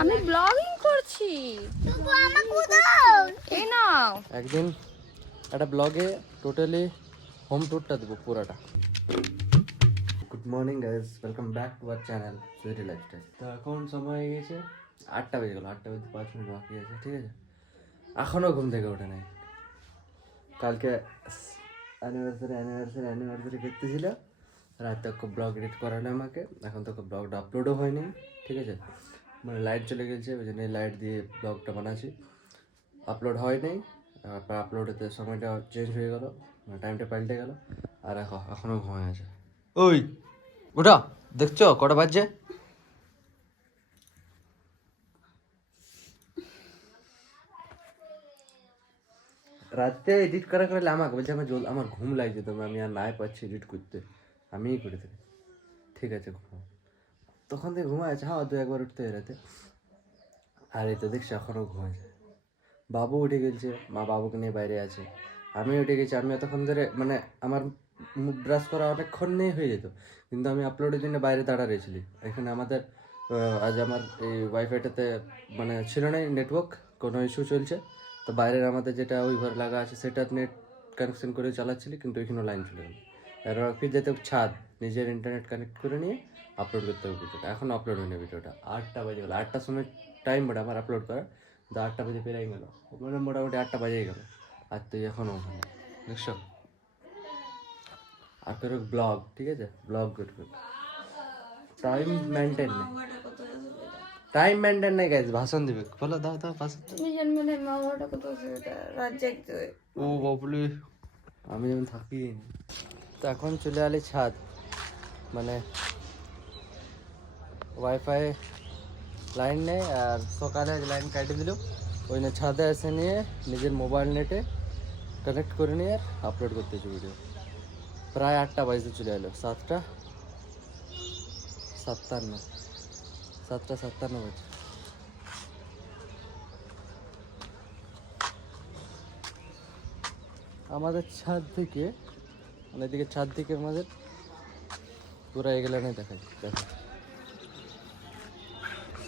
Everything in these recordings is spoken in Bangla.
আমি ব্লগিং করছি। এই নাও। একদিন একটা ব্লগে টোটালি হোম ট্যুরটা দেবো পুরাটা। Good morning guys, welcome back to our channel sweety lifestyle. তো এখন সময় হয়ে গেছে 8টা বেজে গেলো, 8টা বেজে 5 মিনিট বাকি আছে, ঠিক আছে? এখনও ঘুম থেকে ওঠে নাই। কালকে অ্যানিভার্সারি দেখতেছিল, রাতে ওকে ব্লগ এডিট করালো আমাকে, এখন তোকে ব্লগটা আপলোডও হয়নি, ঠিক আছে? মানে লাইট চলে গেছে, ওই জন্য লাইট দিয়ে ব্লগটা বানাচ্ছি, আপলোড হয় নাই। তারপর আপলোড হতে সময়টা চেঞ্জ হয়ে গেল, টাইমটা পাল্টে গেল, আর এখনও ঘুমায় আছে। ওই ওটা দেখছো কটা বাজছে? রাতে এডিট করা করলে আমাকে বলছে আমার ঘুম লাগছে, তো আমি আর নাই পাচ্ছি এডিট করতে, আমিই করে থাকি। ঠিক আছে ঘুমাও, তখন থেকে ঘুমাচ্ছে। হ্যাঁ, 2-1 বার উঠতে হয় রাতে। আর এই তো দেখছি এখনও ঘুমাচ্ছে। বাবু উঠে গেছে, মা বাবুকে নিয়ে বাইরে আছে, আমি উঠে গেছি। আমি এতক্ষণ ধরে মানে আমার মুখ ব্রাশ করা অনেকক্ষণ নিয়ে হয়ে যেত, কিন্তু আমি আপলোডের জন্য বাইরে দাঁড়া রয়েছিলি। এখানে আমাদের আজ আমার এই ওয়াইফাইটাতে মানে ছিল না নেটওয়ার্ক, কোনো ইস্যু চলছে, তো বাইরের আমাদের যেটা ওই ঘর লাগা আছে সেটা নেট কানেকশন করে চালাচ্ছিলি, কিন্তু ওইখানেও লাইন চলে গেল। এবার ফির যেতে ছাদ নিজের ইন্টারনেট কানেক্ট করে নিয়ে আপলোড করতে হবে ভিডিওটা। এখন আপলোড হয়নি ভিডিওটা, 8টা বাজে গেলো। 8টার সময় টাইম বটে আমার আপলোড করা, 8টা বাজে পেরাই গেল, মানে মোটামুটি 8টা বাজেই গেল, আর তুই এখনও ওখানে দেখছো। আর তোর ব্লগ, ঠিক আছে, ব্লগ করবে, টাইম মেনটেন নেই, টাইম মেনটেন নেই গাইজ। ভাষণ দিবে, বলো, দাও দাও ভাষণ। তুমি জন্মদিন মা বাবাটা কত অসুবিধা, রাত জাগতে হয়। ও বাবুলি, আমি যেমন থাকি। তো এখন চলে আলি ছাদ, মানে ওয়াইফাই লাইন নেই, আর সকালে লাইন কাটিয়ে দিল, ওই না ছাদে এসে নিয়ে নিজের মোবাইল নেটে কানেক্ট করে নিয়ে আর আপলোড করতেছি ভিডিও। প্রায় 8টা বাজতে চলে এলো, 7:57 বাজে। আমাদের ছাদ থেকে মানে এদিকে ছাদ থেকে আমাদের পুরো এগুলো নেই, দেখা যায়, দেখো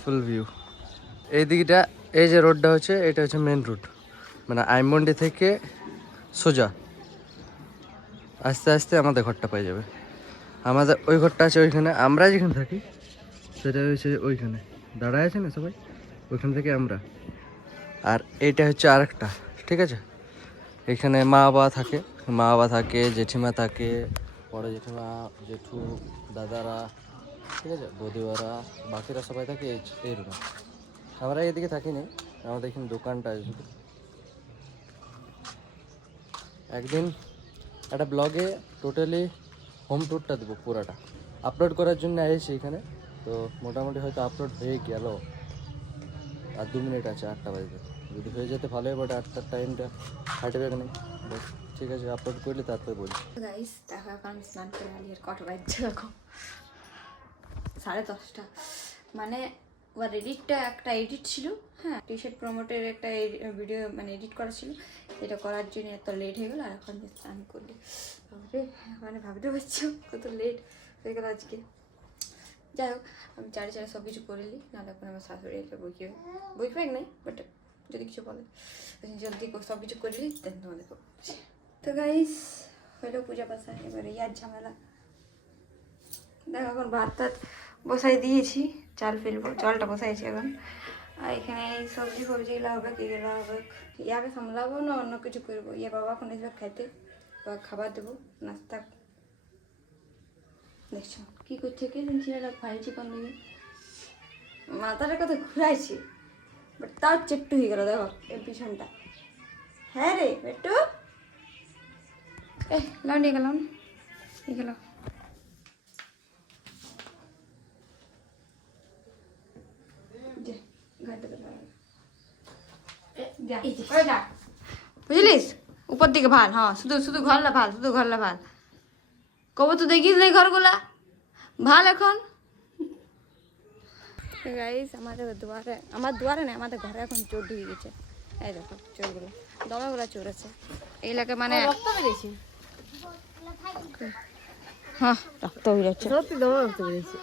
ফুল ভিউ। এই দিকটা, এই যে রোডটা হচ্ছে, এটা হচ্ছে মেন রোড, মানে আইমন্ডি থেকে সোজা আস্তে আস্তে আমাদের ঘরটা পেয়ে যাবে। আমাদের ওই ঘরটা আছে ওইখানে, আমরা যেখানে থাকি সেটা হচ্ছে ওইখানে দাঁড়ায় আছে না সবাই, ওইখান থেকে আমরা। আর এইটা হচ্ছে আরেকটা, ঠিক আছে? এখানে মা বাবা থাকে, জেঠিমা থাকে, বড় জেঠিমা, জেঠু, দাদারা, ঠিক আছে, বৌদিওয়ারা, বাকিরা সবাই থাকে এই রুমে। আমরা এদিকে থাকি না, আমাদের এখানে দোকানটা আছে শুধু। একদিন একটা ব্লগে টোটালি হোম ট্যুরটা দেবো পুরাটা, আপলোড করার জন্য এসেছি এখানে। তো মোটামুটি হয়তো আপলোড হয়ে গেল, আর 2 মিনিট আছে 8টা বাজে। যদি হয়ে যেতে ভালোই, বাট 8টার টাইমটা হাঁটবে না। বেশ, ঠিক আছে, আপলোড করলে তারপরে বলছি। গাইস দেখো, এখন আমি স্নান করে আলি, আর কটা বাজছে দেখো, 10:30। মানে ওর এডিটটা, একটা এডিট ছিল, হ্যাঁ, টি শার্ট প্রমোটের একটা ভিডিও মানে এডিট করা ছিল, সেটা করার জন্য এত লেট হয়ে গেল। আর এখন স্নান করলি মানে ভাবতে পারছো কত লেট হয়ে গেল আজকে। যাই হোক, আমি চারে সব কিছু করে নিই, নাহলে এখন আমার শাশুড়ি একটা বইকে নাই, বাট যদি কিছু বলে জলদি সব কিছু করে নিই, দেন তোমাদের বলছি। তো গাইস হলো পূজা পাশা, এবারে ইয়ার ঝামেলা। দেখো এখন ভাত টাত বসাই দিয়েছি, চাল ফেলবো, জলটা বসাইছি এখন। আর এখানে এই সবজি ফবজিগুলো হবে, কীগুলো হবে, ইয়াকে সামলাবো না অন্য কিছু করবো। ইয়ে বাবা এখন এসব খাইতে বা খাবার দেবো, নাস্তা। দেখছো কী করছে, কে ছেলেটা ফাইলছি কোন দিকে, মাথাটা কত ঘুরাইছি, বাট তাও চেট্টু হয়ে গেল। দেখো এর পিছনটা, হ্যাঁ রে একটু লাউ নিয়ে গেলাম, নিয়ে গেল। বুঝলিস, উপর দিকে ভাল, হ্যাঁ, শুধু ঘরলা ভাল, শুধু ঘরলা ভাল। কবে তো দেখিস না ঘরগুলা ভাল এখন। গাইস আমাদের দুয়ারে না, আমাদের ঘরে এখন চোর ঢুকে গেছে। এই দেখো চোরগুলো, দমেগুলো চোর আছে এই এলাকায়, মানে রক্ত বেরিয়েছে। হ্যাঁ রক্ত বেরিয়েছে, সত্যি দমে রক্ত বেরিয়েছে।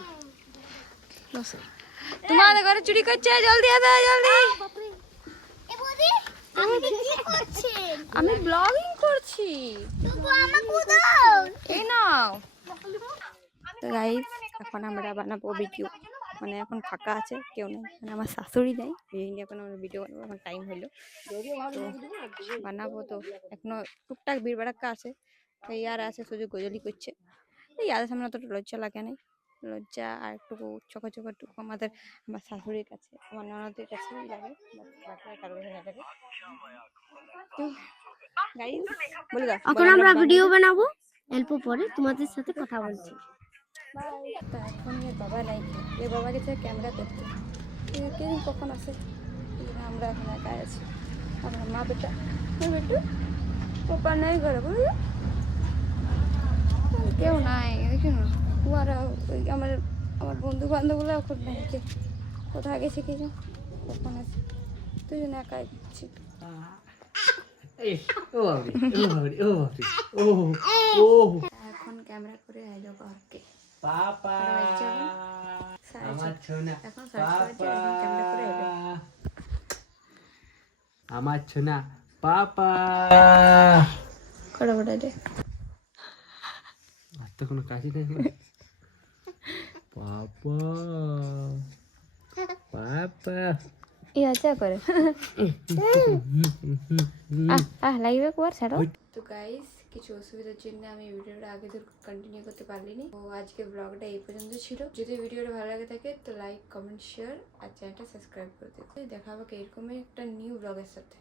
তোমাদের ঘরে চুরি করছে, জলদি আসো জলদি। এ বৌদি আপনি কি করছেন? আমি ব্লগিং করছি। তবু আমাকে দাও। এই নাও। তো গাইস এখন আমরা বানাবো ভিডিও, মানে এখন ফাঁকা আছে, কেউ নেই, মানে আমার শাশুড়ি নেই, এই জন্য এখন আমরা ভিডিও বানাবো, এখন টাইম হলো তো বানাবো। তো এখনো টুকটাক ভিড় বাড়াক্কা আছে, তো ইয়ার আছে সুযোগ গজলি করছে, এই ইয়াদের সামনে অতটা লজ্জা লাগে নাই, লজ্জা আর একটুকু চোখাটুকু আমার শাশুড়ির কাছে, আমার ননদের কাছে লাগে, কারোর কাছে না লাগে। তো গাইস বলে দাও, এখন আমরা ভিডিও বানাবো, অল্প পরে তোমাদের সাথে কথা বলছি। তো এখন এর বাবা নাই, এর বাবা গেছে ক্যামেরা করতে, কে কখন আসে, আমরা এখন একাই আছি, আমার মা বেটা বেটু পাপা নাই ঘরে, বুঝলি কেউ নাই, দেখি না ওরা ওই আমার আমার বন্ধু বান্ধবগুলো এখন নাই, কে কোথায় গেছে কে জান, কখন আছে, তুই জন্য একাই দিচ্ছি। এখন ক্যামেরা করে আইলো বাবাকে, পাপা আমার ছোনা, এখন ক্যামেরা করে আইলো। আমার ছোনা পাপা। কটা কটা রে আর তো কোনো কাজই নেই পাপা পাপা। এই আছে করে লাগবে কুয়ার ছাড়ো। তো গাইস কিছু অসুবিধার জন্য আমি ভিডিওটা আগে তো কন্টিনিউ করতে পারলিনি, তো আজকে ব্লগটা এই পর্যন্ত ছিল। যদি ভিডিওটা ভালো লাগে থাকে তো লাইক কমেন্ট শেয়ার আর চ্যানেলটা সাবস্ক্রাইব করে দিও। দেখা হবে এরকমই একটা নিউ ব্লগের সাথে।